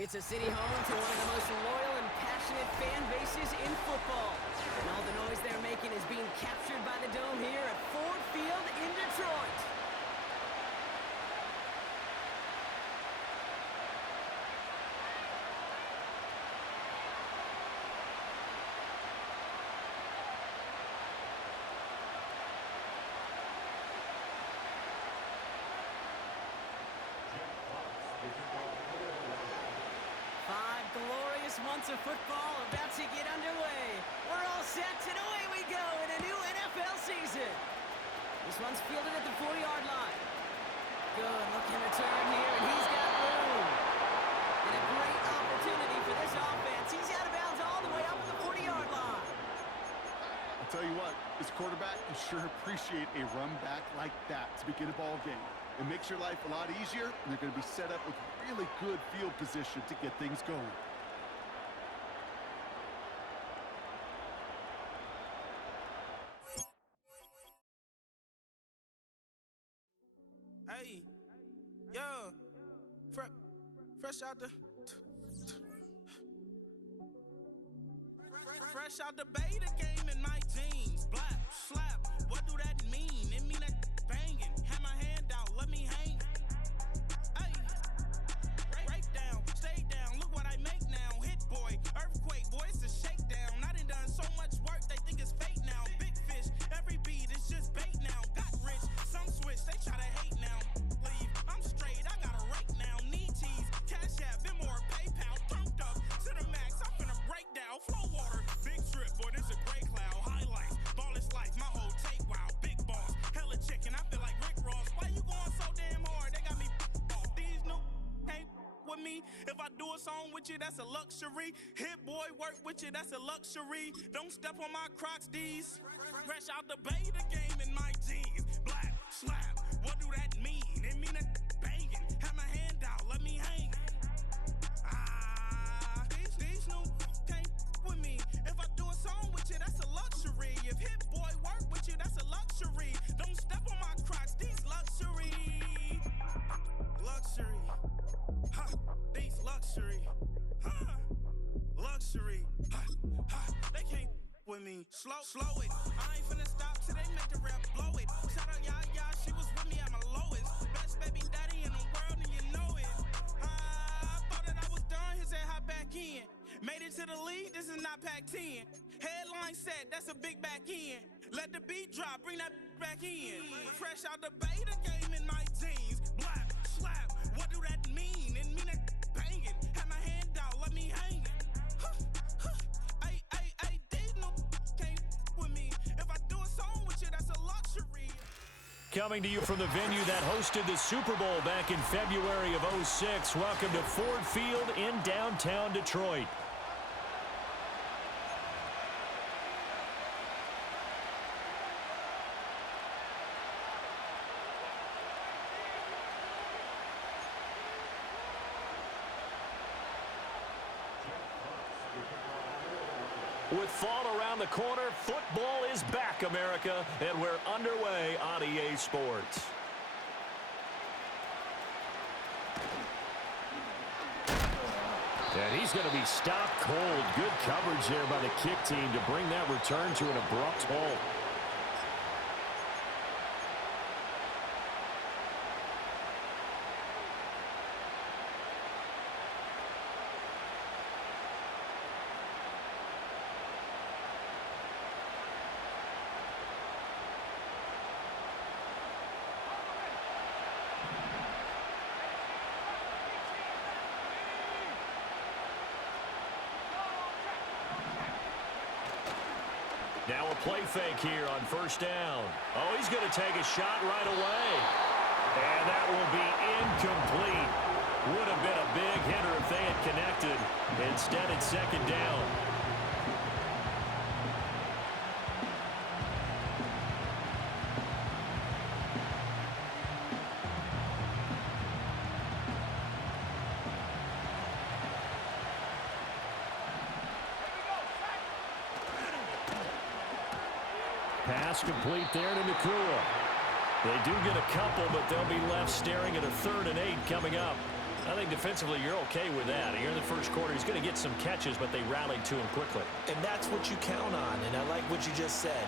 It's a city home to one of the most loyal and passionate fan bases in football. And all the noise they're making is being captured by the Dome here at Ford Field in Detroit. Glorious months of football about to get underway. We're all set, and away we go in a new NFL season. This one's fielded at the 40-yard line. Good looking return here, and he's got room. And a great opportunity for this offense. He's out of bounds all the way up at the 40-yard line. I'll tell you what, this quarterback can sure appreciate a run back like that to begin a ball game. It makes your life a lot easier, and they're going to be set up with really good field position to get things going. Hey, yo, fresh out the beta game in my jeans. Black, slap, what do that mean? It mean that banging. Have my hand out, let me hang. Hey, break down, stay down, look what I make now. Hit boy, earthquake, boy, it's a shakedown. I done so much work, they think it's fake now. Big fish, every beat is just bait now. Got rich, some switch, they try to hate now. Leave, I'm straight, I got a rake now. Need cheese, cash app, been more PayPal. Turned up to the max, I'm finna break down. Flow water, big trip, boy, this a gray cloud. Highlights, ball is life, my whole take, wow. Big boss, hella chicken, I feel like Rick Ross. Why you going so damn hard? They got me off. These new can't with me. If I do a song with you, that's a luxury. Hit boy, work with you, that's a luxury. Don't step on my Crocs, D's. Fresh out the beta game in my jeans. Black, slap, what do that mean? It mean that banging. Have my hand out, let me hang. These new can't with me. If I do a song with you, that's a luxury. If hit boy work with you, that's a luxury. Don't step on my Crocs, these luxury. Luxury. Ha, these luxury. Ha, luxury. Ha, ha, they can't with me. Slow it. I ain't finna stop till they make the rap blow it. Shout out Yaya, she was with me at my lowest. Best baby daddy in the world, and you know it. I thought that I was done, he said hop back in. Made it to the league, this is not Pac-10. Headline set, that's a big back end. Let the beat drop, bring that back in. Fresh out the beta game in my jeans. Black, slap, what do that mean? It mean that banging. Have my hand out, let me hang. Ay, these no can't with me. If I do a song with you, that's a luxury. Coming to you from the venue that hosted the Super Bowl back in February of '06. Welcome to Ford Field in downtown Detroit. With fall around the corner, football is back, America, and we're underway on EA Sports. And he's going to be stopped cold. Good coverage there by the kick team to bring that return to an abrupt halt. Now a play fake here on first down. Oh, he's going to take a shot right away. And that will be incomplete. Would have been a big hitter if they had connected. Instead, it's second down. Pass complete there to Nakua. They do get a couple, but they'll be left staring at a 3rd and 8 coming up. I think defensively you're okay with that. Here in the first quarter, he's going to get some catches, but they rallied to him quickly. And that's what you count on, and I like what you just said.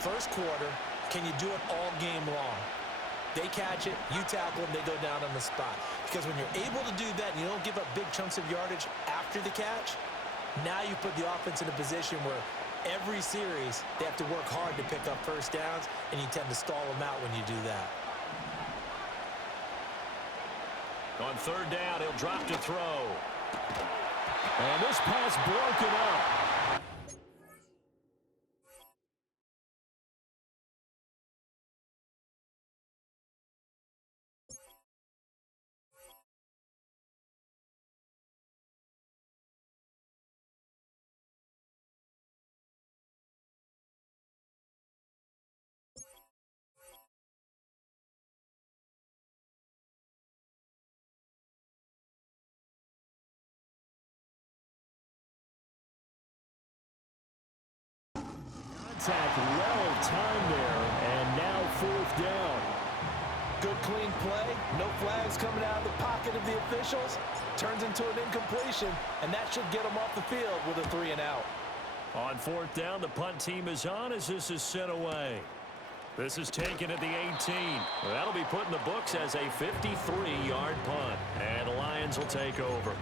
First quarter, can you do it all game long? They catch it, you tackle them, they go down on the spot. Because when you're able to do that and you don't give up big chunks of yardage after the catch, now you put the offense in a position where every series they have to work hard to pick up first downs, and you tend to stall them out when you do that. On 3rd down, he'll drop to throw. And this pass broken up. Contact well timed there, and now 4th down. Good clean play, no flags coming out of the pocket of the officials. Turns into an incompletion, and that should get them off the field with a 3 and out. On 4th down, the punt team is on as this is sent away. This is taken at the 18. That'll be put in the books as a 53-yard punt, and the Lions will take over.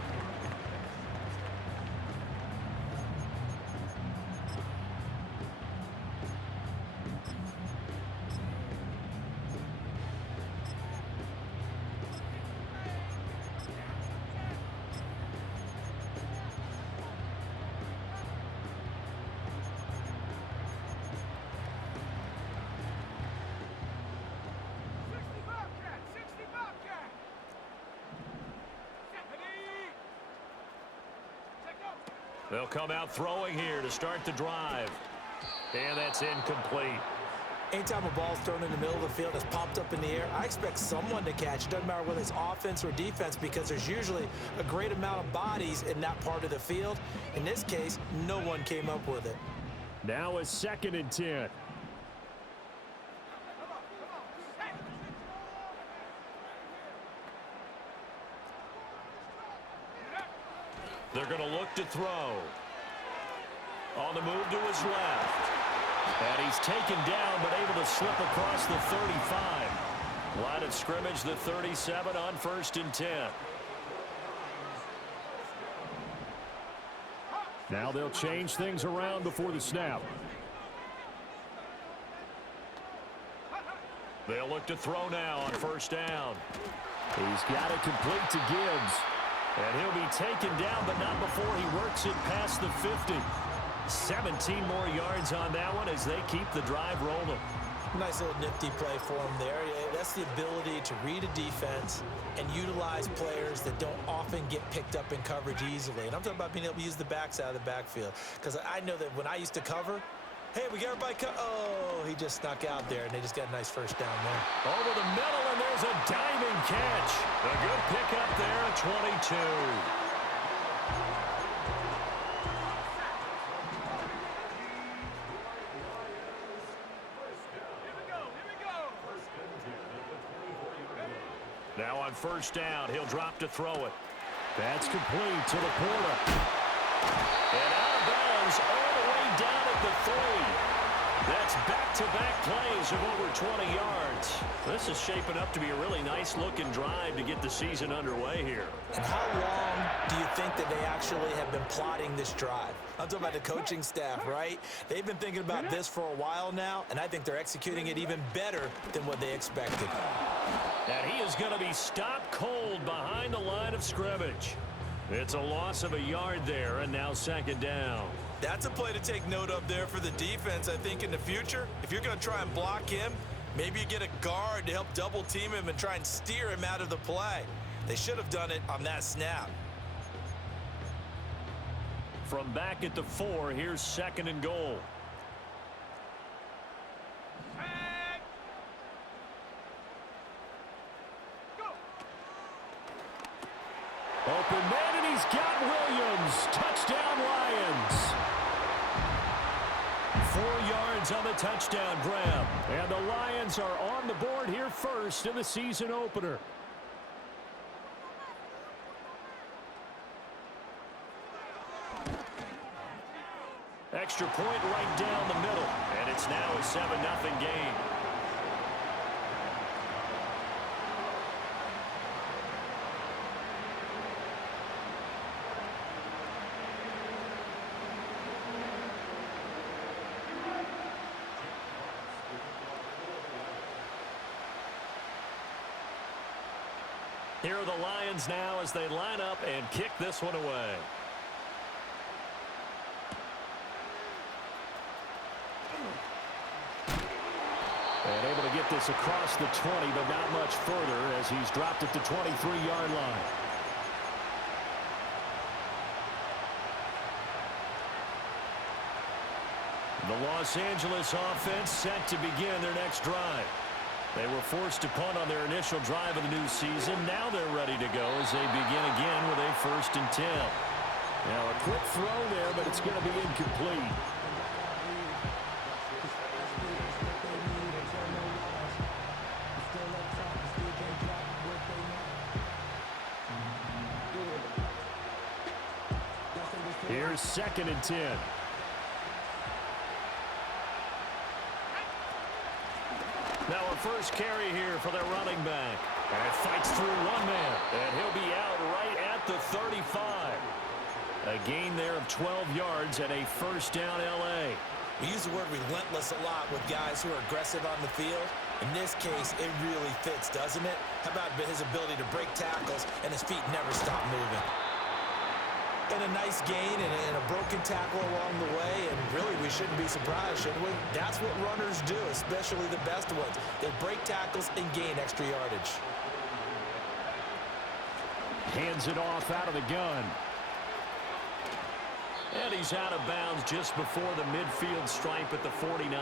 They'll come out throwing here to start the drive. And that's incomplete. Anytime a ball's thrown in the middle of the field that's popped up in the air, I expect someone to catch. It doesn't matter whether it's offense or defense, because there's usually a great amount of bodies in that part of the field. In this case, no one came up with it. Now a 2nd and 10. They're going to look to throw. On the move to his left. And he's taken down, but able to slip across the 35. Line of scrimmage, the 37 on 1st and 10. Now they'll change things around before the snap. They'll look to throw now on 1st down. He's got it complete to Gibbs. And he'll be taken down, but not before he works it past the 50. 17 more yards on that one as they keep the drive rolling. Nice little nifty play for him there. That's the ability to read a defense and utilize players that don't often get picked up in coverage easily. And I'm talking about being able to use the backs out of the backfield. Because I know that when I used to cover, hey, we got everybody oh, he just snuck out there, and they just got a nice first down there. Over the middle, and there's a diving catch. A good pickup there at 22. Now on 1st down, he'll drop to throw it. That's complete to the corner. And out of bounds all the way down at the 3. That's back-to-back plays of over 20 yards. This is shaping up to be a really nice-looking drive to get the season underway here. And how long do you think that they actually have been plotting this drive? I'm talking about the coaching staff, right? They've been thinking about this for a while now, and I think they're executing it even better than what they expected. And he is going to be stopped cold behind the line of scrimmage. It's a loss of a yard there, and now 2nd down. That's a play to take note of there for the defense, I think, in the future. If you're going to try and block him, maybe you get a guard to help double-team him and try and steer him out of the play. They should have done it on that snap. From back at the 4, here's 2nd and goal. Open man, and he's got Williams. Touchdown, Lions. 4 yards on the touchdown grab. And the Lions are on the board here first in the season opener. Extra point right down the middle. And it's now a 7-0 game. Here are the Lions now as they line up and kick this one away. And able to get this across the 20, but not much further as he's dropped at the 23-yard line. The Los Angeles offense set to begin their next drive. They were forced to punt on their initial drive of the new season. Now they're ready to go as they begin again with a 1st and 10. Now a quick throw there, but it's going to be incomplete. Here's 2nd and 10. Now a first carry here for their running back. And it fights through one man. And he'll be out right at the 35. A gain there of 12 yards and a 1st down L.A. We use the word relentless a lot with guys who are aggressive on the field. In this case, it really fits, doesn't it? How about his ability to break tackles and his feet never stop moving? And a nice gain and a broken tackle along the way, and really we shouldn't be surprised, should we? That's what runners do, especially the best ones. They break tackles and gain extra yardage. Hands it off out of the gun. And he's out of bounds just before the midfield stripe at the 49.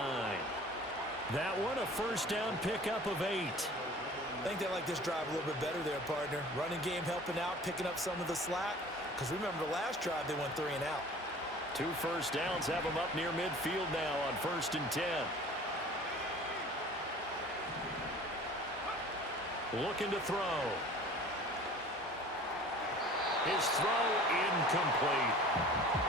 That one a 1st down pickup of 8. I think they like this drive a little bit better there, partner. Running game helping out, picking up some of the slack. Because remember, the last drive, they went 3 and out. 2 first downs have them up near midfield now on 1st and 10. Looking to throw. His throw incomplete.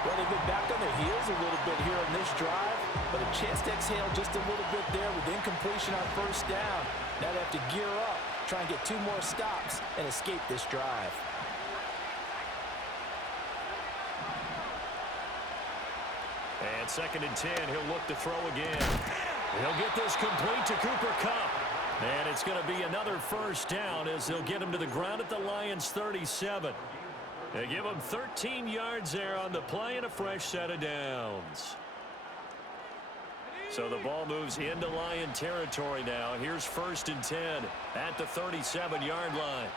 Well, they've been back on their heels a little bit here on this drive, but a chance to exhale just a little bit there with incompletion on 1st down. Now they have to gear up, try and get 2 more stops, and escape this drive. And 2nd and 10, he'll look to throw again. He'll get this complete to Cooper Kupp. And it's going to be another 1st down as they'll get him to the ground at the Lions' 37. They give him 13 yards there on the play and a fresh set of downs. So the ball moves into Lion territory now. Here's 1st and 10 at the 37-yard line.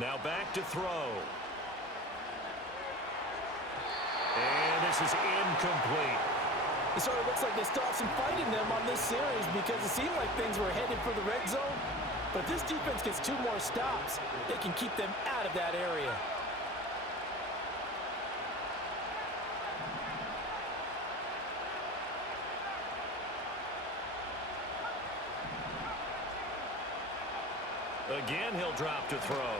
Now back to throw. And this is incomplete. It sort of looks like they still have some fight in them on this series because it seemed like things were headed for the red zone. But if this defense gets 2 more stops, they can keep them out of that area. Again, he'll drop to throw.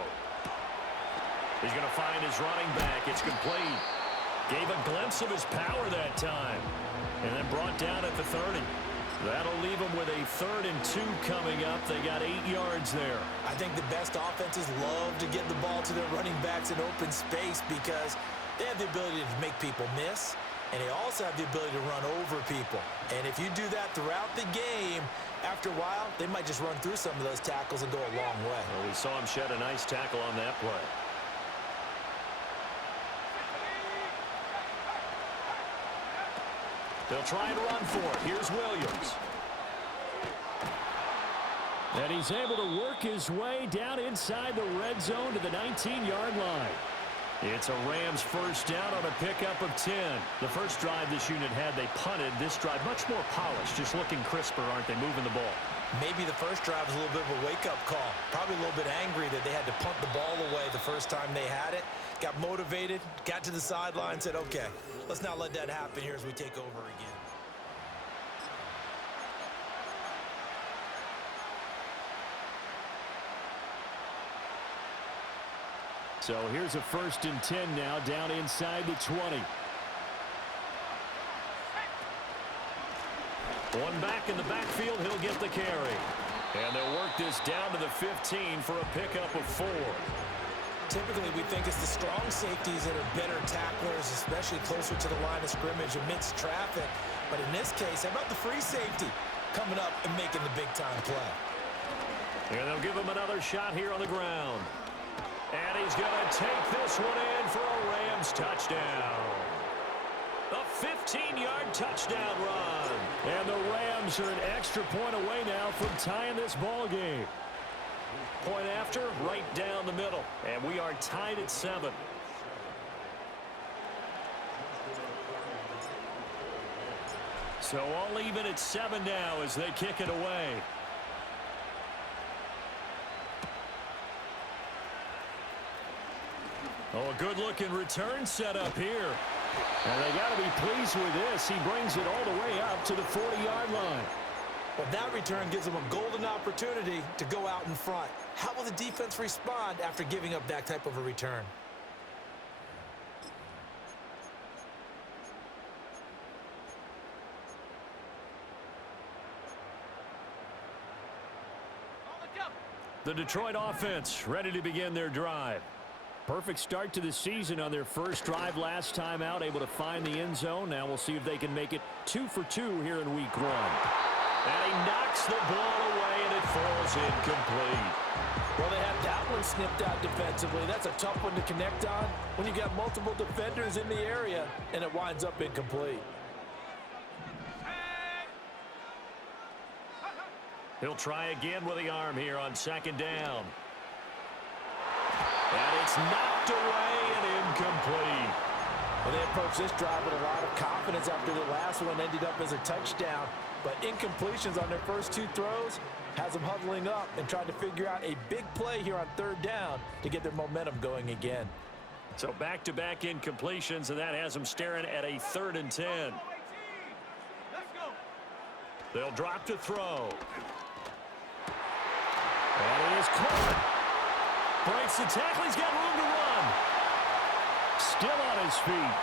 He's going to find his running back. It's complete. Gave a glimpse of his power that time. And then brought down at the 30. That'll leave them with a 3rd and 2 coming up. They got 8 yards there. I think the best offenses love to get the ball to their running backs in open space because they have the ability to make people miss, and they also have the ability to run over people. And if you do that throughout the game, after a while, they might just run through some of those tackles and go a long way. Well, we saw him shed a nice tackle on that play. They'll try and run for it. Here's Williams. And he's able to work his way down inside the red zone to the 19-yard line. It's a Rams 1st down on a pickup of 10. The first drive this unit had, they punted. This drive, much more polished, just looking crisper, aren't they, moving the ball? Maybe the first drive was a little bit of a wake-up call. Probably a little bit angry that they had to punt the ball away the first time they had it. Got motivated, got to the sideline, said, okay, let's not let that happen here as we take over again. So here's a 1st and 10 now, down inside the 20. One back in the backfield, he'll get the carry. And they'll work this down to the 15 for a pickup of 4. Typically, we think it's the strong safeties that are better tacklers, especially closer to the line of scrimmage amidst traffic. But in this case, how about the free safety coming up and making the big-time play? And they'll give him another shot here on the ground. And he's going to take this one in for a Rams touchdown. A 15-yard touchdown run. And the Rams are an extra point away now from tying this ball game. Point after, right down the middle. And we are tied at 7. So all even at 7 now as they kick it away. Oh, a good-looking return set up here. And they got to be pleased with this. He brings it all the way up to the 40-yard line. Well, that return gives them a golden opportunity to go out in front. How will the defense respond after giving up that type of a return? The Detroit offense ready to begin their drive. Perfect start to the season on their first drive last time out, able to find the end zone. Now we'll see if they can make it 2 for 2 here in week 1. And he knocks the ball away, and it falls incomplete. Well, they have that one snipped out defensively. That's a tough one to connect on when you got multiple defenders in the area, and it winds up incomplete. He'll try again with the arm here on 2nd down. And it's knocked away and incomplete. Well, they approached this drive with a lot of confidence after the last one ended up as a touchdown. But incompletions on their first 2 throws has them huddling up and trying to figure out a big play here on 3rd down to get their momentum going again. So back-to-back incompletions, and that has them staring at a 3rd and 10. They'll drop to throw. And he is caught. Breaks the tackle. He's got room to run. Still on his feet.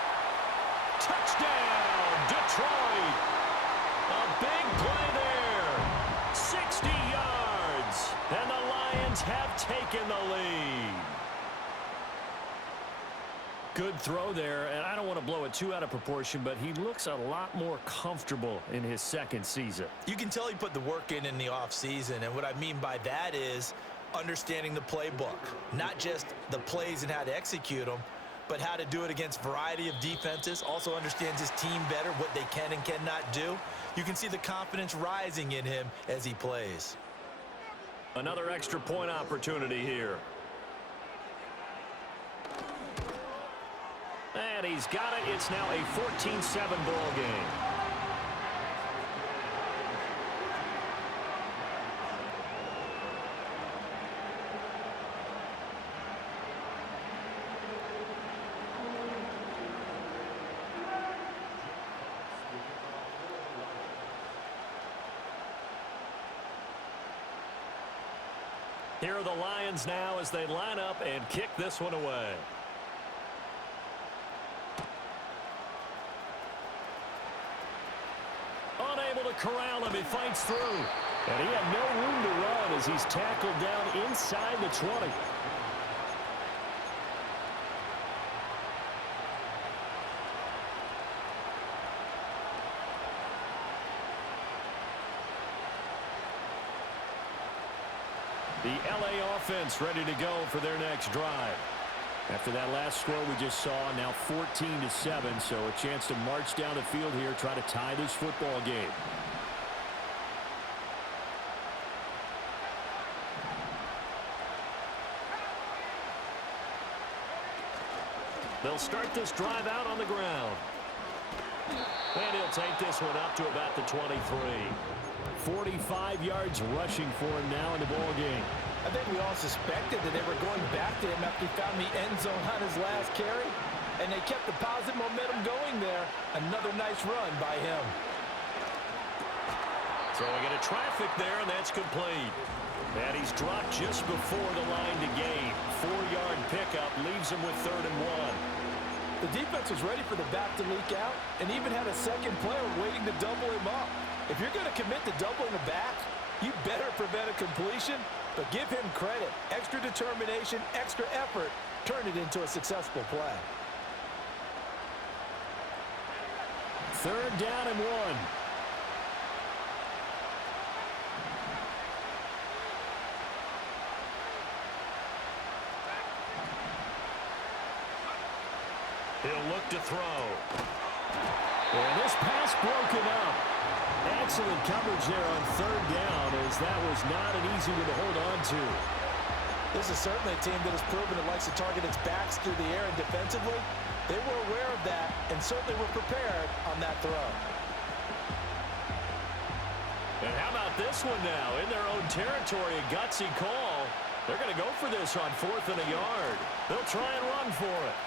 Touchdown, Detroit. A big play there. 60 yards. And the Lions have taken the lead. Good throw there, and I don't want to blow it too out of proportion, but he looks a lot more comfortable in his 2nd season. You can tell he put the work in the offseason, and what I mean by that is understanding the playbook. Not just the plays and how to execute them, but how to do it against a variety of defenses. Also understands his team better, what they can and cannot do. You can see the confidence rising in him as he plays. Another extra point opportunity here. And he's got it. It's now a 14-7 ball game. Here are the Lions now as they line up and kick this one away. Unable to corral him. He fights through. And he had no room to run as he's tackled down inside the 20. The LA offense ready to go for their next drive. After that last score we just saw, now 14-7, so a chance to march down the field here, try to tie this football game. They'll start this drive out on the ground. And he'll take this one up to about the 23. 45 yards rushing for him now in the ball game. I think we all suspected that they were going back to him after he found the end zone on his last carry, and they kept the positive momentum going there. Another nice run by him. Throwing into traffic there, and that's complete. And he's dropped just before the line to gain. 4-yard pickup leaves him with 3rd and 1. The defense was ready for the back to leak out and even had a second player waiting to double him up. If you're going to commit to doubling the back, you better prevent a completion, but give him credit. Extra determination, extra effort, turn it into a successful play. 3rd down and 1. He'll look to throw. And this pass broken up. Excellent coverage there on 3rd down, as that was not an easy one to hold on to. This is certainly a team that has proven it likes to target its backs through the air and defensively. They were aware of that and certainly were prepared on that throw. And how about this one now? In their own territory, a gutsy call. They're going to go for this on 4th and a yard. They'll try and run for it.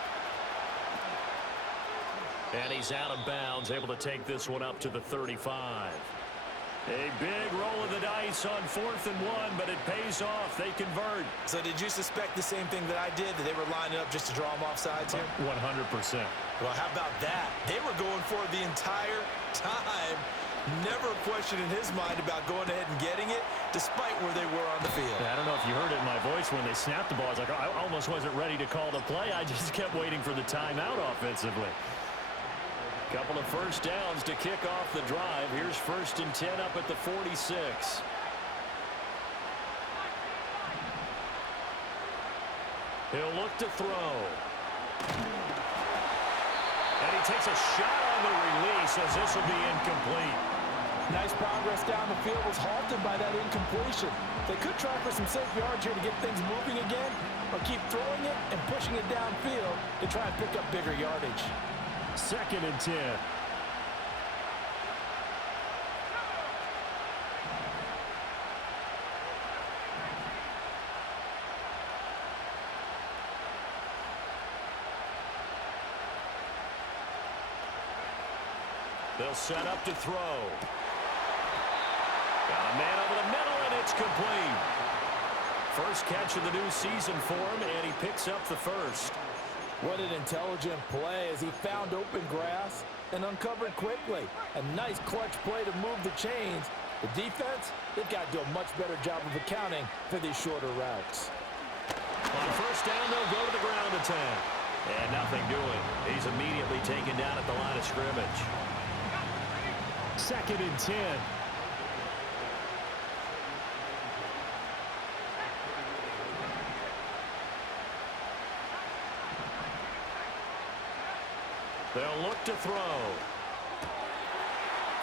And he's out of bounds, able to take this one up to the 35. A big roll of the dice on 4th and 1, but it pays off. They convert. So did you suspect the same thing that I did, that they were lining up just to draw them off sides here? 100%. Well, how about that? They were going for it the entire time. Never a question in his mind about going ahead and getting it, despite where they were on the field. Yeah, I don't know if you heard it in my voice when they snapped the ball. I was like, I almost wasn't ready to call the play. I just kept waiting for the timeout offensively. Couple of first downs to kick off the drive. Here's 1st and 10 up at the 46. He'll look to throw. And he takes a shot on the release, as this will be incomplete. Nice progress down the field, was halted by that incompletion. They could try for some safe yards here to get things moving again, or keep throwing it and pushing it downfield to try and pick up bigger yardage. 2nd and 10. They'll set up to throw. Got a man over the middle, and it's complete. First catch of the new season for him, and he picks up the 1st. What an intelligent play as he found open grass and uncovered quickly. A nice clutch play to move the chains. The defense, they've got to do a much better job of accounting for these shorter routes. On 1st down, they'll go to the ground attack. And nothing doing. He's immediately taken down at the line of scrimmage. 2nd and 10. They'll look to throw.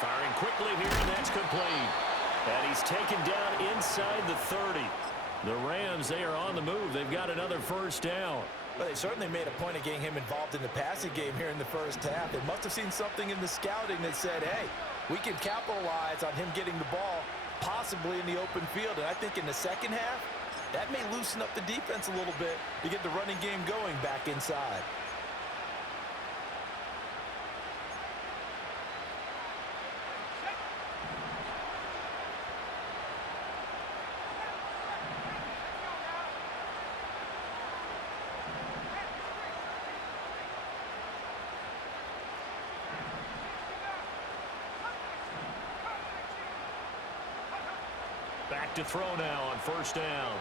Firing quickly here, and that's complete. And he's taken down inside the 30. The Rams, they are on the move. They've got another 1st down. Well, they certainly made a point of getting him involved in the passing game here in the 1st half. They must have seen something in the scouting that said, hey, we can capitalize on him getting the ball possibly in the open field. And I think in the 2nd half, that may loosen up the defense a little bit to get the running game going back inside. Back to throw now on 1st down.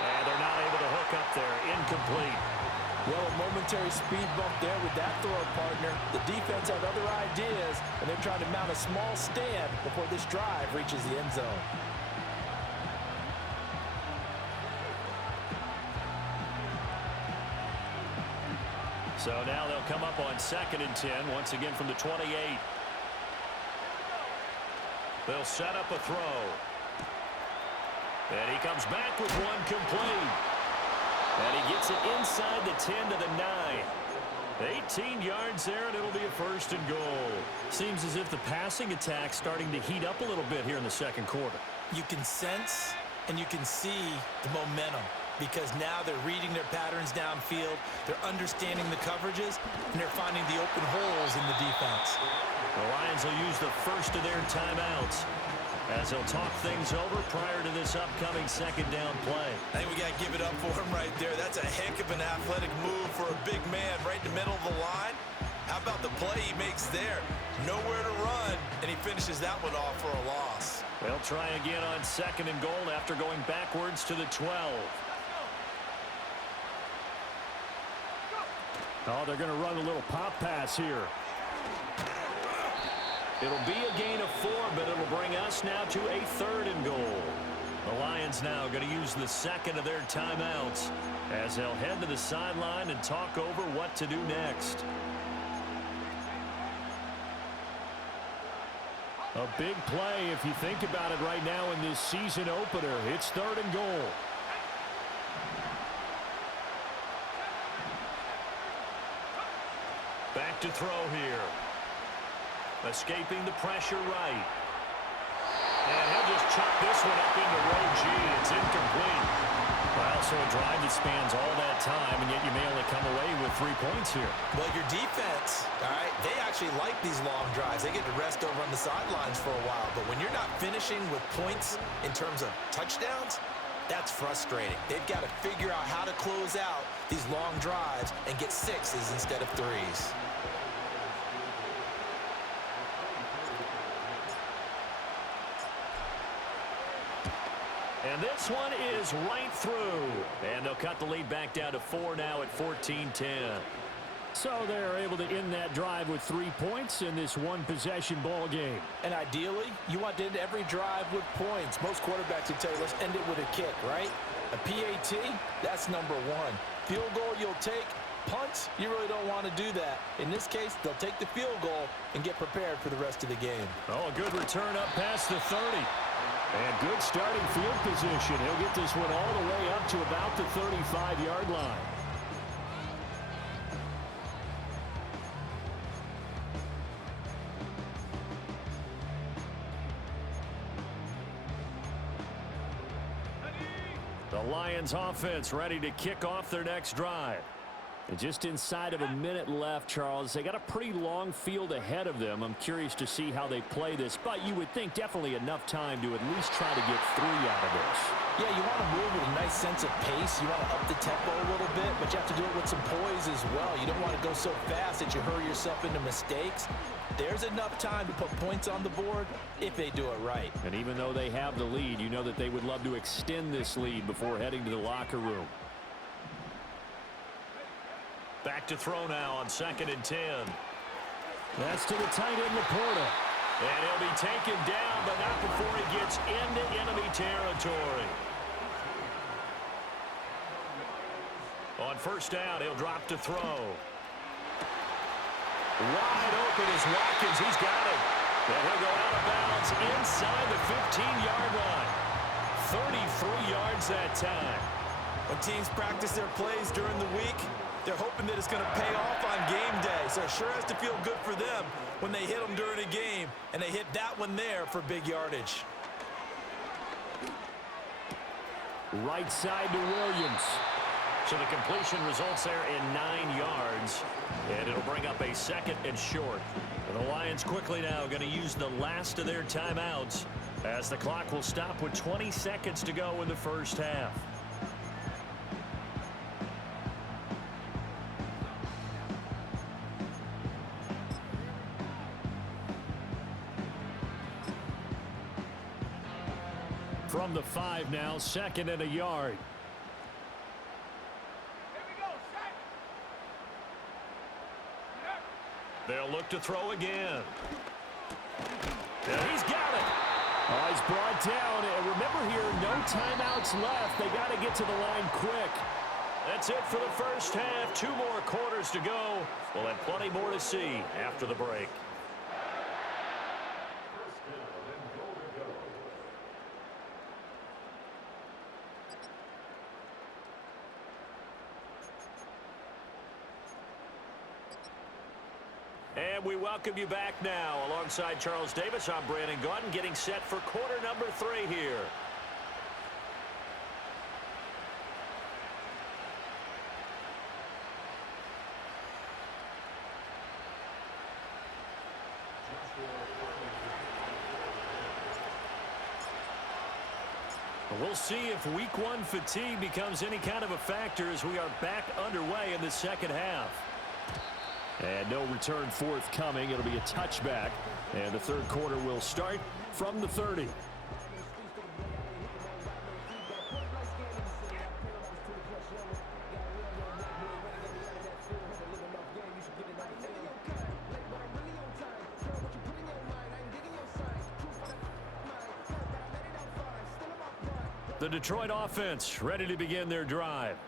And they're not able to hook up there. Incomplete. Well, a momentary speed bump there with that throw, partner. The defense had other ideas, and they're trying to mount a small stand before this drive reaches the end zone. So now they'll come up on 2nd and 10, once again from the 28. They'll set up a throw. And he comes back with one complete. And he gets it inside the 10 to the 9. 18 yards there, and it'll be a 1st and goal. Seems as if the passing attack's starting to heat up a little bit here in the second quarter. You can sense and you can see the momentum because now they're reading their patterns downfield, they're understanding the coverages, and they're finding the open holes in the defense. The Lions will use the first of their timeouts as they'll talk things over prior to this upcoming 2nd down play. I think we got to give it up for him right there. That's a heck of an athletic move for a big man right in the middle of the line. How about the play he makes there? Nowhere to run, and he finishes that one off for a loss. They'll try again on 2nd and goal after going backwards to the 12. Oh, they're going to run a little pop pass here. It'll be a gain of 4, but it'll bring us now to a 3rd and goal. The Lions now going to use the 2nd of their timeouts as they'll head to the sideline and talk over what to do next. A big play if you think about it right now in this season opener. It's 3rd and goal. Back to throw here. Escaping the pressure right. And he'll just chuck this one up into row G. It's incomplete. Well, so a drive that spans all that time, and yet you may only come away with 3 points here. Well, your defense, all right, they actually like these long drives. They get to rest over on the sidelines for a while. But when you're not finishing with points in terms of touchdowns, that's frustrating. They've got to figure out how to close out these long drives and get 6s instead of 3s. And this one is right through. And they'll cut the lead back down to 4 now at 14-10. So they're able to end that drive with 3 points in this one-possession ball game. And ideally, you want to end every drive with points. Most quarterbacks would tell you, let's end it with a kick, right? A PAT, that's number 1. Field goal you'll take. Punts, you really don't want to do that. In this case, they'll take the field goal and get prepared for the rest of the game. Oh, a good return up past the 30. And good starting field position. He'll get this one all the way up to about the 35-yard line. The Lions offense ready to kick off their next drive. And just inside of a minute left, Charles. They got a pretty long field ahead of them. I'm curious to see how they play this, but you would think definitely enough time to at least try to get 3 out of this. Yeah, you want to move with a nice sense of pace. You want to up the tempo a little bit, but you have to do it with some poise as well. You don't want to go so fast that you hurry yourself into mistakes. There's enough time to put points on the board if they do it right. And even though they have the lead, you know that they would love to extend this lead before heading to the locker room. Back to throw now on 2nd and 10. That's to the tight end, Laporta. And he'll be taken down, but not before he gets into enemy territory. On 1st down, he'll drop to throw. Wide open is Watkins. He's got it. And he'll go out of bounds inside the 15-yard line. 33 yards that time. When teams practice their plays during the week, they're hoping that it's going to pay off on game day. So it sure has to feel good for them when they hit them during a game, and they hit that one there for big yardage. Right side to Williams. So the completion results there in 9 yards, and it'll bring up a 2nd and short. And the Lions quickly now going to use the last of their timeouts as the clock will stop with 20 seconds to go in the first half. From the 5 now, 2nd and a yard. They'll look to throw again. And he's got it. Oh, he's brought down. And remember here, no timeouts left. They got to get to the line quick. That's it for the first half. 2 more quarters to go. We'll have plenty more to see after the break. we welcome you back now. Alongside Charles Davis, I'm Brandon Gaudin, getting set for quarter number 3 here. We'll see if week 1 fatigue becomes any kind of a factor as we are back underway in the second half. And no return forthcoming. It'll be a touchback. And the third quarter will start from the 30. The Detroit offense ready to begin their drive.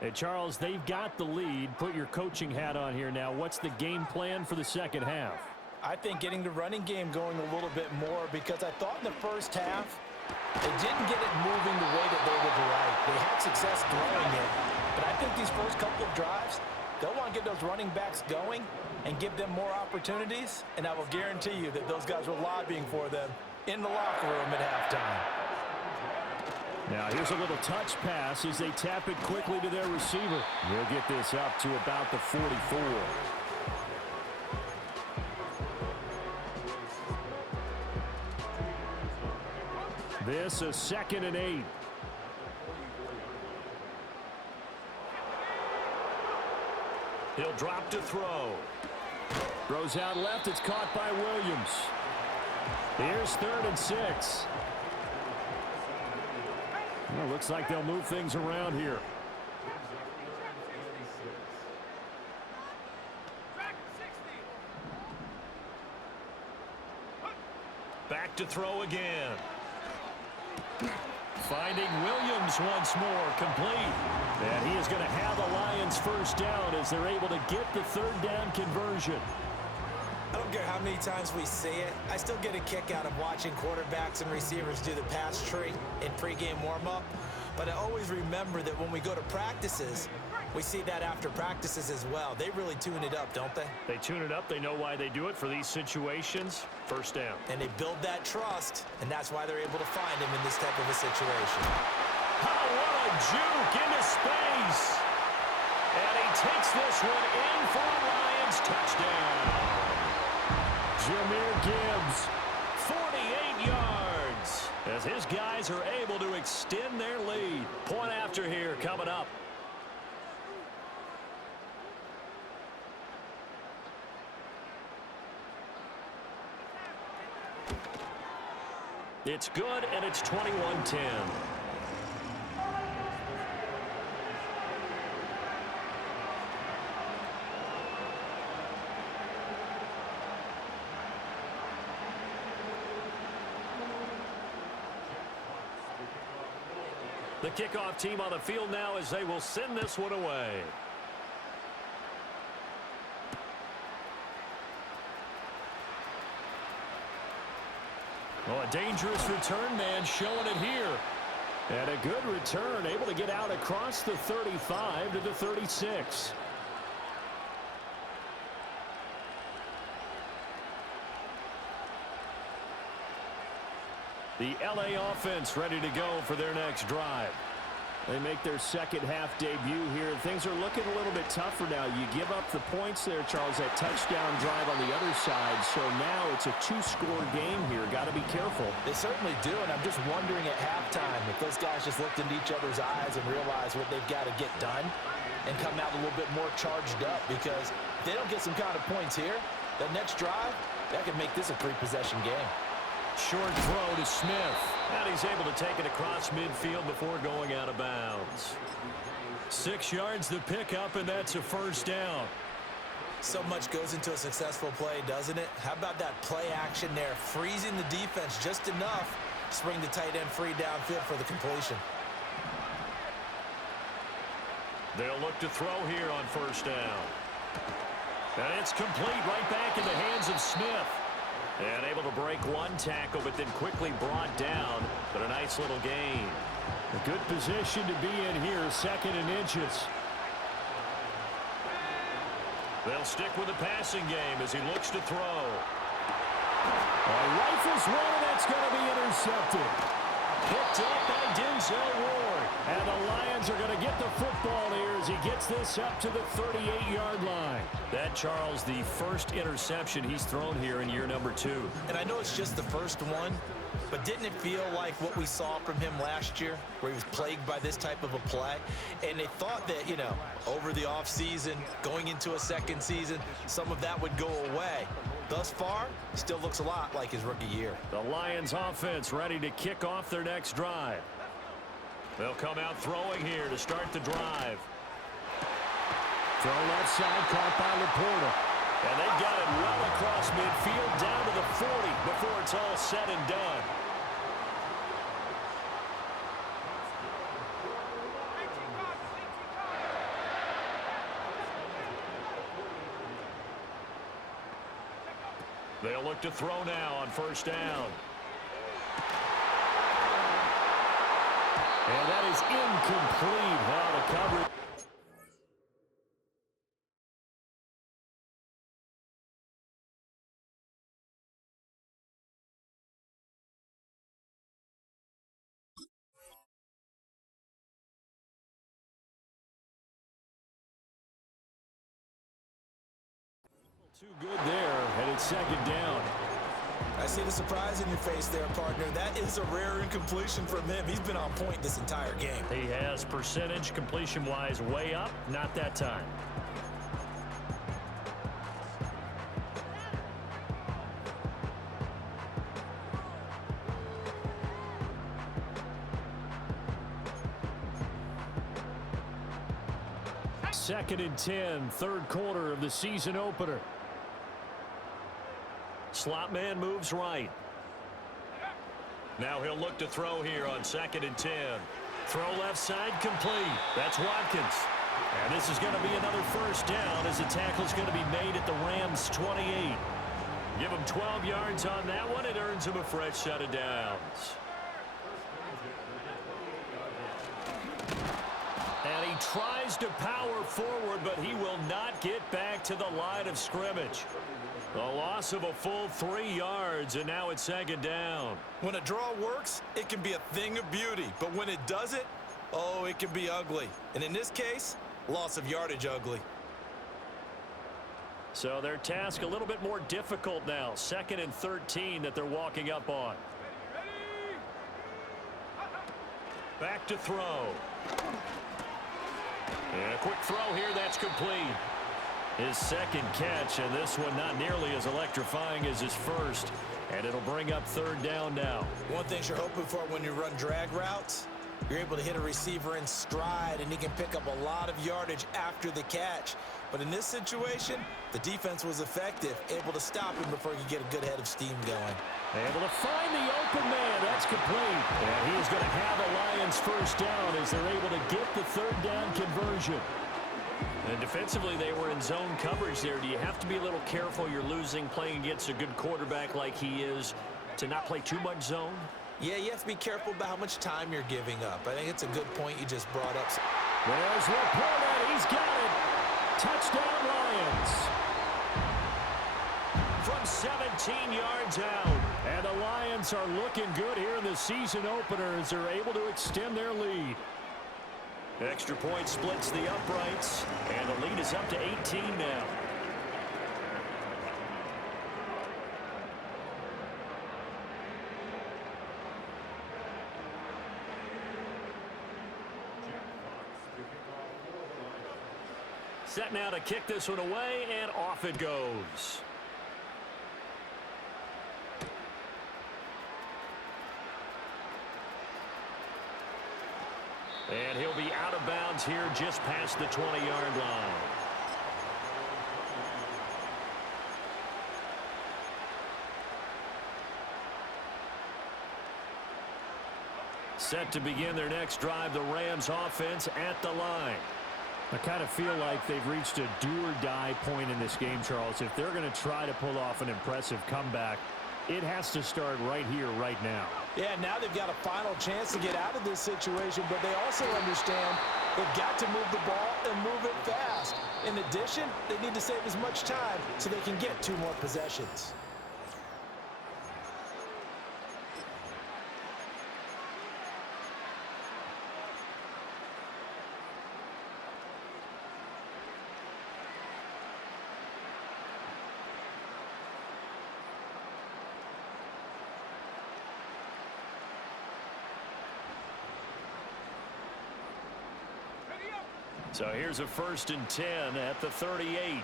Hey, Charles, they've got the lead. Put your coaching hat on here now. What's the game plan for the second half? I think getting the running game going a little bit more, because I thought in the first half they didn't get it moving the way that they would like. They had success throwing it, but I think these first couple of drives, they'll want to get those running backs going and give them more opportunities, and I will guarantee you that those guys were lobbying for them in the locker room at halftime. Now here's a little touch pass as they tap it quickly to their receiver. They'll get this up to about the 44. This a 2nd and 8. He'll drop to throw. Throws out left. It's caught by Williams. Here's 3rd and 6. Well, looks like they'll move things around here. Back to throw again. Finding Williams once more, complete. And he is going to have the Lions first down as they're able to get the 3rd down conversion. I don't care how many times we see it. I still get a kick out of watching quarterbacks and receivers do the pass tree in pregame warm-up. But I always remember that when we go to practices, we see that after practices as well. They really tune it up, don't they? They tune it up. They know why they do it for these situations. First down. And they build that trust, and that's why they're able to find him in this type of a situation. Oh, what a juke into space. And he takes this one in for a Lions touchdown. Jahmyr Gibbs, 48 yards, as his guys are able to extend their lead. Point after here coming up. It's good, and it's 21-10. The kickoff team on the field now as they will send this one away. Oh, a dangerous return man showing it here. And a good return, able to get out across the 35 to the 36. The LA offense ready to go for their next drive. They make their second half debut here. Things are looking a little bit tougher now. You give up the points there, Charles, that touchdown drive on the other side. So now it's a 2-score game here. Got to be careful. They certainly do, and I'm just wondering at halftime if those guys just looked into each other's eyes and realized what they've got to get done and come out a little bit more charged up, because if they don't get some kind of points here, the next drive, that could make this a 3-possession game. Short throw to Smith. And he's able to take it across midfield before going out of bounds. 6 yards to pick up, and that's a first down. So much goes into a successful play, doesn't it? How about that play action there? Freezing the defense just enough to bring the tight end free downfield for the completion. They'll look to throw here on first down. And it's complete right back in the hands of Smith. And able to break one tackle, but then quickly brought down. But a nice little gain. A good position to be in here, 2nd and inches. They'll stick with the passing game as he looks to throw. Rifles one, and that's going to be intercepted. Picked up by Denzel Ward. And the Lions are going to get the football here as he gets this up to the 38-yard line. That, Charles, the first interception he's thrown here in year number 2. And I know it's just the first one, but didn't it feel like what we saw from him last year, where he was plagued by this type of a play? And they thought that, you know, over the offseason, going into a second season, some of that would go away. Thus far, still looks a lot like his rookie year. The Lions offense ready to kick off their next drive. They'll come out throwing here to start the drive. Throw left side, caught by Laporta. And they got it well across midfield down to the 40 before it's all said and done. They'll look to throw now on first down. And that is incomplete. Well, the coverage. Too good there, and it's second down. I see the surprise in your face there, partner. That is a rare incompletion from him. He's been on point this entire game. He has percentage completion-wise way up, not that time. Second and 10, third quarter of the season opener. Slot man moves right. Now he'll look to throw here on second and 10. Throw left side complete. That's Watkins. And this is going to be another first down as the tackle's going to be made at the Rams' 28. Give him 12 yards on that one. It earns him a fresh set of downs. And he tries to power forward, but he will not get back to the line of scrimmage. A loss of a full 3 yards, and now it's second down. When a draw works, it can be a thing of beauty. But when it doesn't, oh, it can be ugly. And in this case, loss of yardage ugly. So their task a little bit more difficult now. Second and 13 that they're walking up on. Back to throw. And a quick throw here, that's complete. His second catch, and this one not nearly as electrifying as his first. And it'll bring up third down now. One thing you're hoping for when you run drag routes, you're able to hit a receiver in stride, and he can pick up a lot of yardage after the catch. But in this situation, the defense was effective, able to stop him before he could get a good head of steam going. Able to find the open man. That's complete. And he is going to have a Lions first down as they're able to get the third down conversion. And defensively, they were in zone coverage there. Do you have to be a little careful? You're losing playing against a good quarterback like he is to not play too much zone? Yeah, you have to be careful about how much time you're giving up. I think it's a good point you just brought up. There's Laporta. He's got it. Touchdown, Lions. From 17 yards out. And the Lions are looking good here in the season opener as they're able to extend their lead. Extra point splits the uprights, and the lead is up to 18 now. Set now to kick this one away, and off it goes. And he'll be out of bounds here just past the 20-yard line. Set to begin their next drive, the Rams offense at the line. I kind of feel like they've reached a do-or-die point in this game, Charles. If they're going to try to pull off an impressive comeback, It has to start right here, right now. Yeah, now they've got a final chance to get out of this situation, but they also understand they've got to move the ball and move it fast. In addition, they need to save as much time so they can get 2 more possessions. So here's a 1st and 10 at the 38.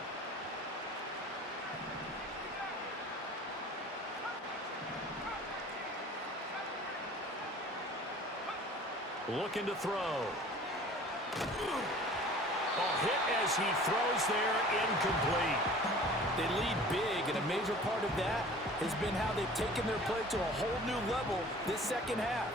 Looking to throw. Hit as he throws there, incomplete. They lead big, and a major part of that has been how they've taken their play to a whole new level this second half.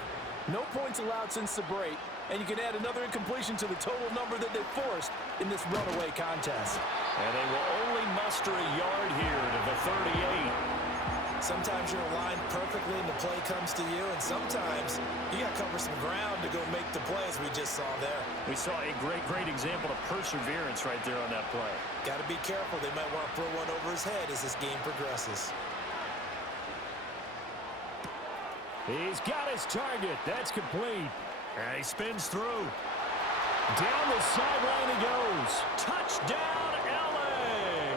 No points allowed since the break, and you can add another incompletion to the total number that they forced in this runaway contest. And they will only muster a yard here to the 38. Sometimes you're aligned perfectly and the play comes to you, and sometimes you got to cover some ground to go make the play, as we just saw there. We saw a great example of perseverance right there on that play. Got to be careful. They might want to throw one over his head as this game progresses. He's got his target. That's complete. And he spins through. Down the sideline he goes. Touchdown, LA!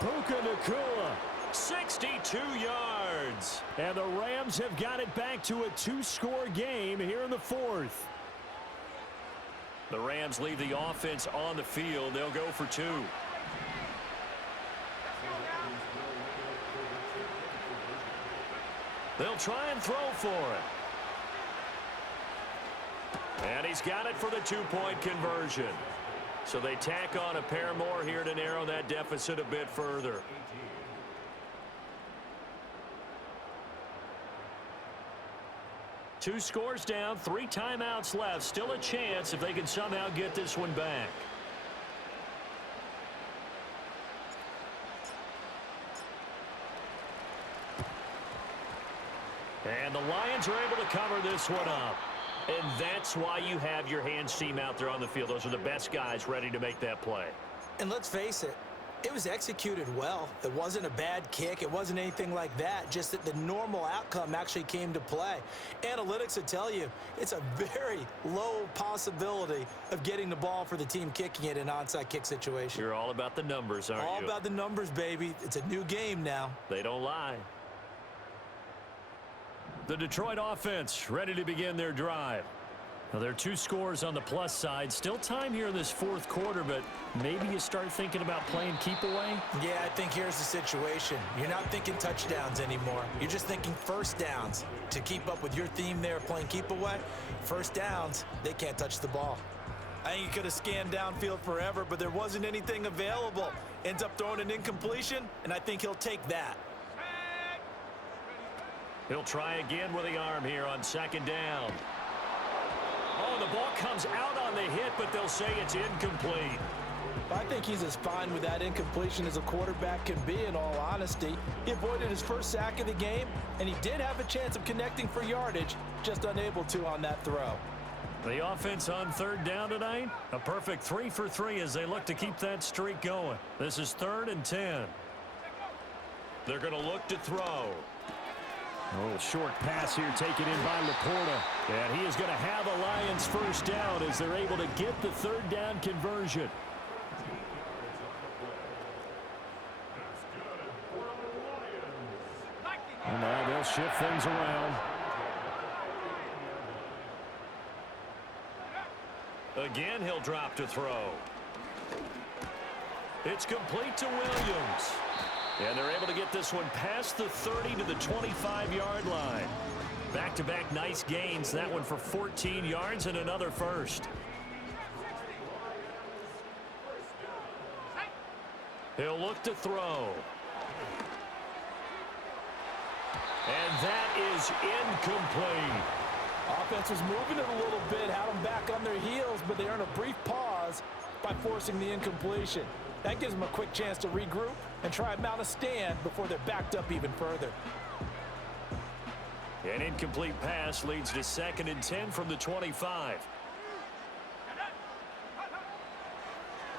Puka Nacua, 62 yards. And the Rams have got it back to a 2-score game here in the 4th. The Rams leave the offense on the field. They'll go for 2. They'll try and throw for it. And he's got it for the 2-point conversion. So they tack on a pair more here to narrow that deficit a bit further. Two scores down, 3 timeouts left. Still a chance if they can somehow get this one back. And the Lions are able to cover this one up. And that's why you have your hands team out there on the field. Those are the best guys ready to make that play. And let's face it, it was executed well. It wasn't a bad kick. It wasn't anything like that. Just that the normal outcome actually came to play. Analytics would tell you it's a very low possibility of getting the ball for the team kicking it in an onside kick situation. You're all about the numbers, aren't you? All about the numbers, baby. It's a new game now. They don't lie. The Detroit offense ready to begin their drive. Now, there are 2 scores on the plus side. Still time here in this 4th quarter, but maybe you start thinking about playing keep away? Yeah, I think here's the situation. You're not thinking touchdowns anymore. You're just thinking first downs. To keep up with your theme there, playing keep away, first downs, they can't touch the ball. I think he could have scanned downfield forever, but there wasn't anything available. Ends up throwing an incompletion, and I think he'll take that. He'll try again with the arm here on 2nd down. Oh, the ball comes out on the hit, but they'll say it's incomplete. I think he's as fine with that incompletion as a quarterback can be, in all honesty. He avoided his first sack of the game, and he did have a chance of connecting for yardage, just unable to on that throw. The offense on 3rd down tonight, a perfect 3 for 3 as they look to keep that streak going. This is 3rd and 10. They're going to look to throw. A little short pass here taken in by Laporta. And he is going to have a Lions first down as they're able to get the 3rd down conversion. And now they'll shift things around. Again, he'll drop to throw. It's complete to Williams. And they're able to get this one past the 30 to the 25-yard line. Back-to-back nice gains. That one for 14 yards and another first. He'll look to throw. And that is incomplete. Offense was moving it a little bit, had them back on their heels, but they earn a brief pause by forcing the incompletion. That gives them a quick chance to regroup and try and mount a stand before they're backed up even further. An incomplete pass leads to 2nd and 10 from the 25.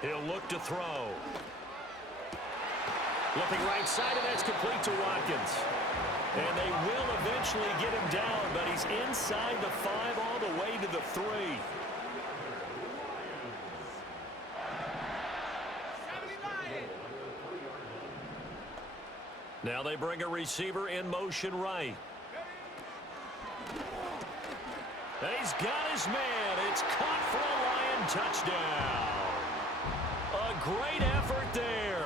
He'll look to throw. Looking right side, and that's complete to Watkins. And they will eventually get him down, but he's inside the 5 all the way to the 3. Now they bring a receiver in motion right. He's got his man. It's caught for a Lion touchdown. A great effort there.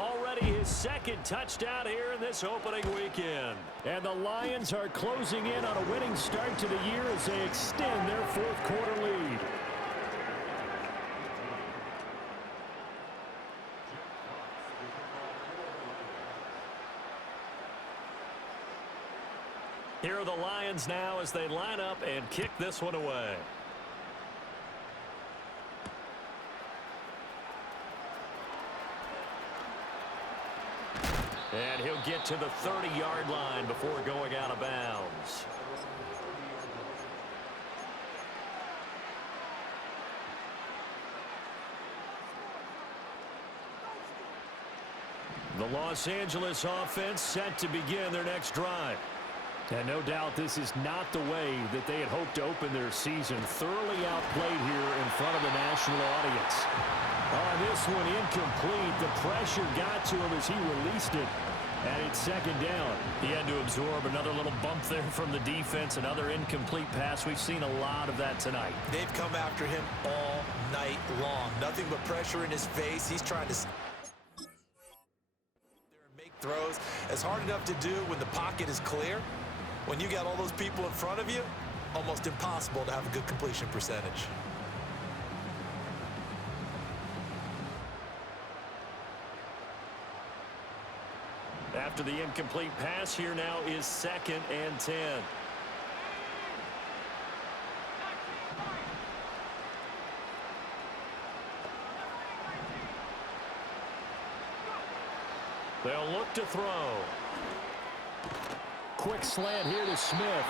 Already his 2nd touchdown here in this opening weekend. And the Lions are closing in on a winning start to the year as they extend their 4th quarter lead. Here are the Lions now as they line up and kick this one away. And he'll get to the 30-yard line before going out of bounds. The Los Angeles offense set to begin their next drive. And no doubt this is not the way that they had hoped to open their season. Thoroughly outplayed here in front of the national audience. On this one, incomplete. The pressure got to him as he released it. And it's 2nd down. He had to absorb another little bump there from the defense. Another incomplete pass. We've seen a lot of that tonight. They've come after him all night long. Nothing but pressure in his face. He's trying to make throws. It's hard enough to do when the pocket is clear. When you got all those people in front of you, almost impossible to have a good completion percentage. After the incomplete pass, here now is 2nd and 10. They'll look to throw. Quick slant here to Smith.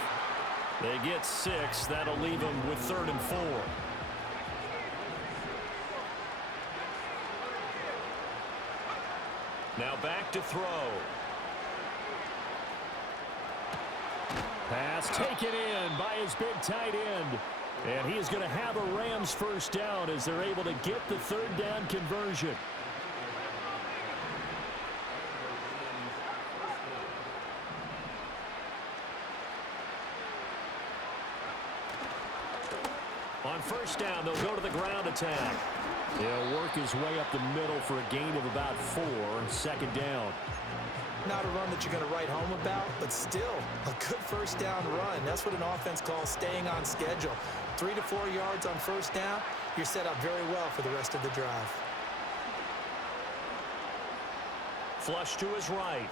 They get 6. That'll leave them with 3rd and 4. Now back to throw. Pass taken in by his big tight end. And he is going to have a Rams 1st down as they're able to get the 3rd down conversion. On 1st down, they'll go to the ground attack. He'll work his way up the middle for a gain of about 4. 2nd down. Not a run that you're going to write home about, but still a good 1st down run. That's what an offense calls staying on schedule. 3 to 4 yards on 1st down, you're set up very well for the rest of the drive. Flush to his right.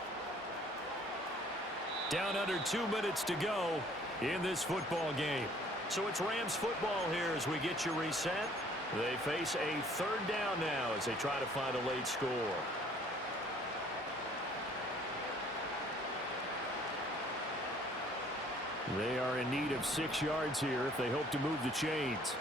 Down under 2 minutes to go in this football game. So it's Rams football here as we get you reset. They face a 3rd down now as they try to find a late score. They are in need of 6 yards here if they hope to move the chains.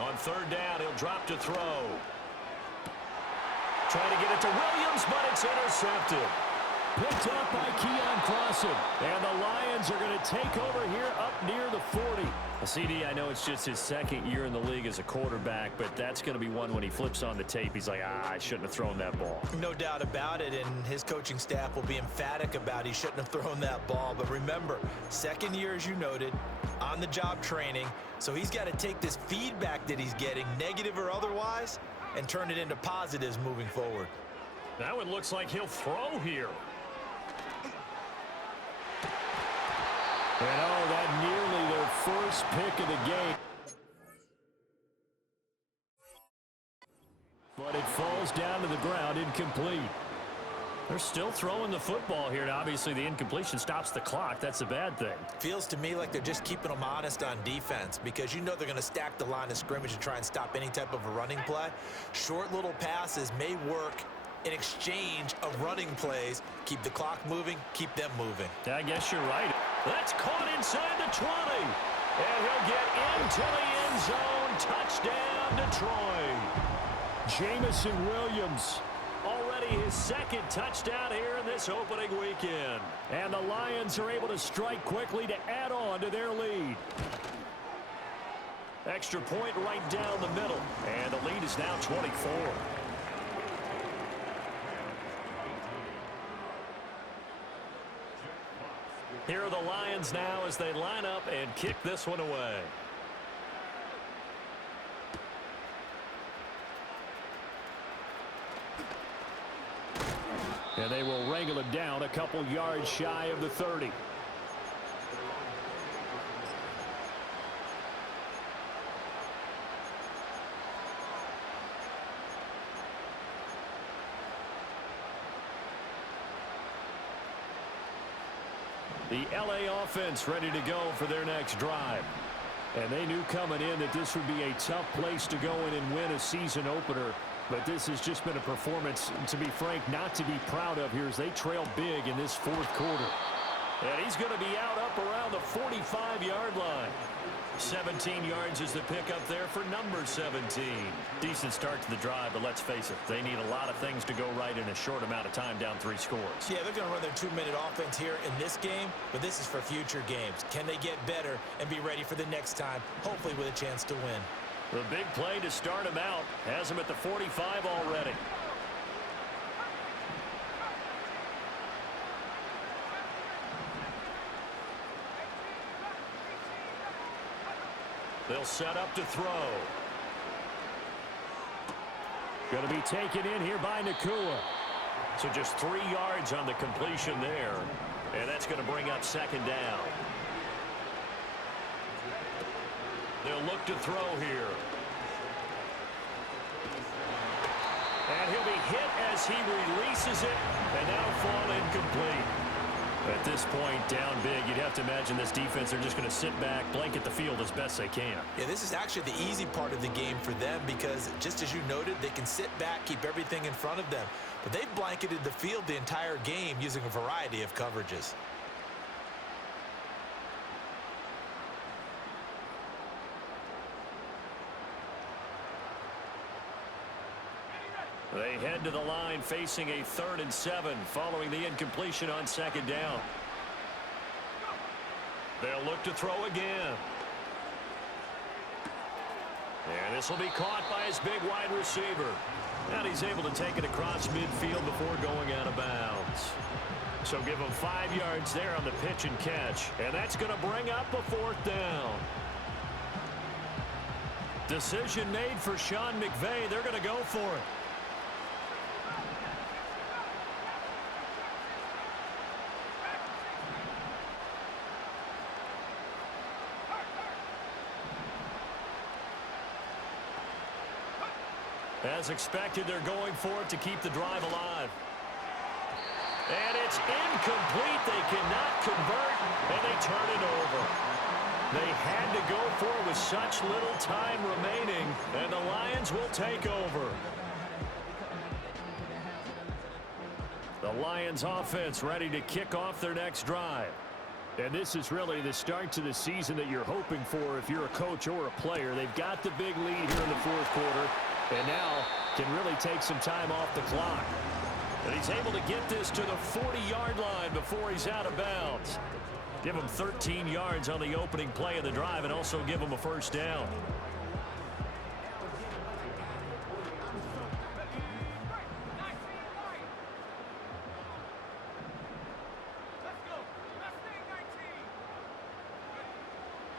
On 3rd down, he'll drop to throw. Trying to get it to Williams, but it's intercepted. Picked up by Keon Clausen. And the Lions are going to take over here up near the 40. CD, I know it's just his 2nd year in the league as a quarterback, but that's going to be one when he flips on the tape. He's like, I shouldn't have thrown that ball. No doubt about it, and his coaching staff will be emphatic about he shouldn't have thrown that ball. But remember, 2nd year, as you noted, on-the-job training. So he's got to take this feedback that he's getting, negative or otherwise, and turn it into positives moving forward. Now it looks like he'll throw here. And oh, that nearly their first pick of the game. But it falls down to the ground incomplete. They're still throwing the football here, and obviously the incompletion stops the clock. That's a bad thing. Feels to me like they're just keeping them honest on defense because you know they're going to stack the line of scrimmage and try and stop any type of a running play. Short little passes may work in exchange of running plays. Keep the clock moving, keep them moving. I guess you're right. That's caught inside the 20. And he'll get into the end zone. Touchdown, Detroit. Jamison Williams. Already his second touchdown here in this opening weekend. And the Lions are able to strike quickly to add on to their lead. Extra point right down the middle. And the lead is now 24. Here are the Lions now as they line up and kick this one away. And they will wrangle it down a couple yards shy of the 30. The LA offense ready to go for their next drive. And they knew coming in that this would be a tough place to go in and win a season opener. But this has just been a performance, to be frank, not to be proud of here as they trail big in this fourth quarter. And he's going to be out up around the 45-yard line. 17 yards is the pickup there for number 17. Decent start to the drive, but let's face it, they need a lot of things to go right in a short amount of time down 3 scores. Yeah, they're going to run their 2-minute offense here in this game, but this is for future games. Can they get better and be ready for the next time, hopefully with a chance to win? The big play to start him out has him at the 45 already. They'll set up to throw. Going to be taken in here by Nakua. So just 3 yards on the completion there. And that's going to bring up second down. They'll look to throw here. And he'll be hit as he releases it. And that'll fall incomplete. At this point, down big, you'd have to imagine this defense, they're just going to sit back, blanket the field as best they can. Yeah, this is actually the easy part of the game for them because, just as you noted, they can sit back, keep everything in front of them. But they've blanketed the field the entire game using a variety of coverages. They head to the line facing a 3rd and 7 following the incompletion on second down. They'll look to throw again. And this will be caught by his big wide receiver. And he's able to take it across midfield before going out of bounds. So give him 5 yards there on the pitch and catch. And that's going to bring up a 4th down. Decision made for Sean McVay. They're going to go for it. As expected, they're going for it to keep the drive alive. And it's incomplete. They cannot convert, and they turn it over. They had to go for it with such little time remaining, and the Lions will take over. The Lions offense ready to kick off their next drive. And this is really the start to the season that you're hoping for if you're a coach or a player. They've got the big lead here in the fourth quarter. And now can really take some time off the clock. And he's able to get this to the 40-yard line before he's out of bounds. Give him 13 yards on the opening play of the drive and also give him a first down.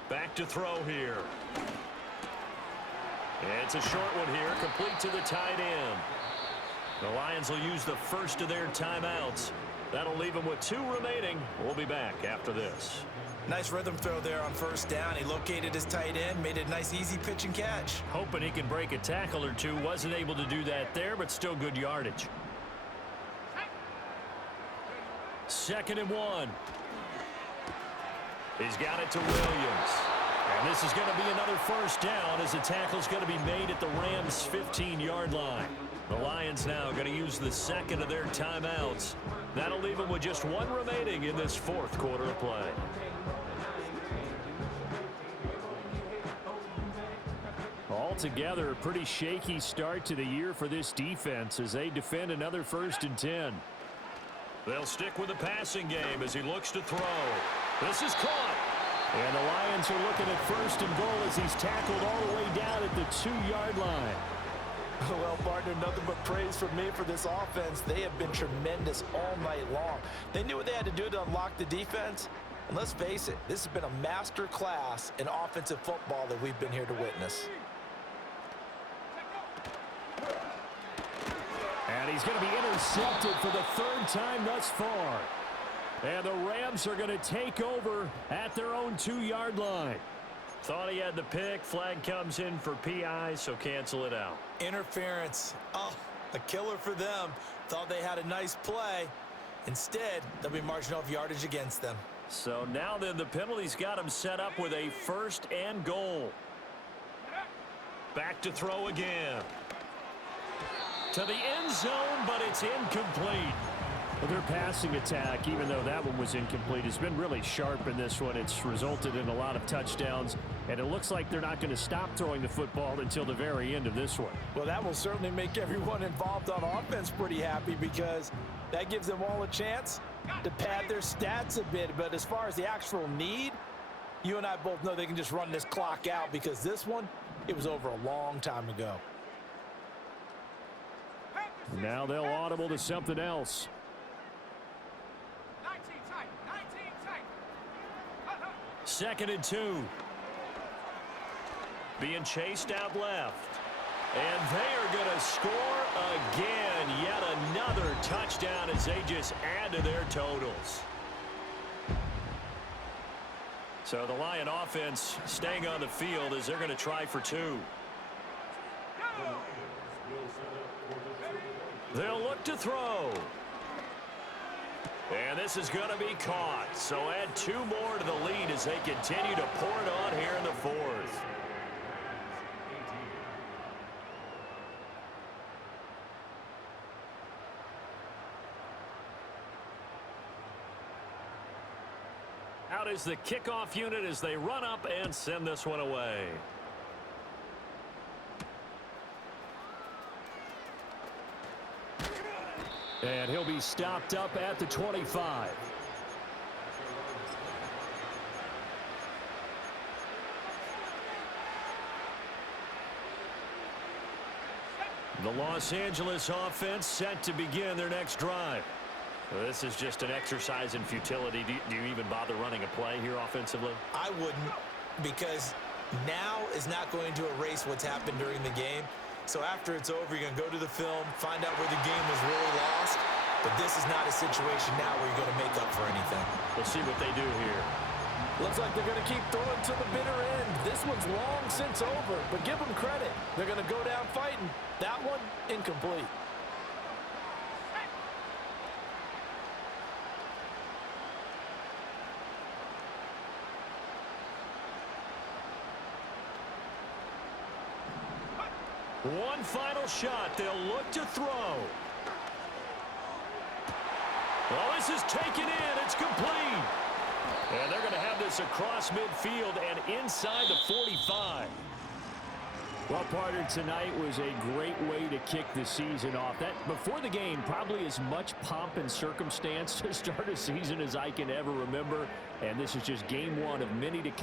Back to throw here. It's a short one here, complete to the tight end. The Lions will use the first of their timeouts. That'll leave them with 2 remaining. We'll be back after this. Nice rhythm throw there on first down. He located his tight end, made it a nice easy pitch and catch. Hoping he can break a tackle or two. Wasn't able to do that there, but still good yardage. 2nd and 1. He's got it to Williams. And this is going to be another first down as the tackle's going to be made at the Rams' 15-yard line. The Lions now going to use the second of their timeouts. That'll leave them with just one remaining in this fourth quarter of play. Altogether, a pretty shaky start to the year for this defense as they defend another 1st and 10. They'll stick with the passing game as he looks to throw. This is caught. And the Lions are looking at 1st and goal as he's tackled all the way down at the 2-yard line. Well, partner, nothing but praise from me for this offense. They have been tremendous all night long. They knew what they had to do to unlock the defense. And let's face it, this has been a master class in offensive football that we've been here to witness. And he's going to be intercepted for the 3rd time thus far. And the Rams are going to take over at their own 2-yard line. Thought he had the pick. Flag comes in for PI, so cancel it out. Interference. Oh, a killer for them. Thought they had a nice play. Instead, they'll be marching off yardage against them. So now then, the penalty's got him set up with a 1st and goal. Back to throw again. To the end zone, but it's incomplete. Well, their passing attack, even though that one was incomplete, has been really sharp in this one. It's resulted in a lot of touchdowns, and it looks like they're not going to stop throwing the football until the very end of this one. Well, that will certainly make everyone involved on offense pretty happy because that gives them all a chance to pad their stats a bit. But as far as the actual need, you and I both know they can just run this clock out because this one, it was over a long time ago. Now they'll audible to something else. 2nd and 2. Being chased out left. And they are going to score again. Yet another touchdown as they just add to their totals. So the Lion offense staying on the field as they're going to try for 2. They'll look to throw. And this is going to be caught. So add 2 more to the lead as they continue to pour it on here in the 4th. Out is the kickoff unit as they run up and send this one away. And he'll be stopped up at the 25. The Los Angeles offense set to begin their next drive. Well, this is just an exercise in futility. Do you even bother running a play here offensively? I wouldn't, because now is not going to erase what's happened during the game. So after it's over, you're going to go to the film, find out where the game was really lost. But this is not a situation now where you're going to make up for anything. We'll see what they do here. Looks like they're going to keep throwing to the bitter end. This one's long since over, but give them credit. They're going to go down fighting. That one, incomplete. One final shot. They'll look to throw. Well, this is taken in. It's complete. And they're going to have this across midfield and inside the 45. Well, partner, tonight was a great way to kick the season off. That before the game, probably as much pomp and circumstance to start a season as I can ever remember. And this is just game one of many to come.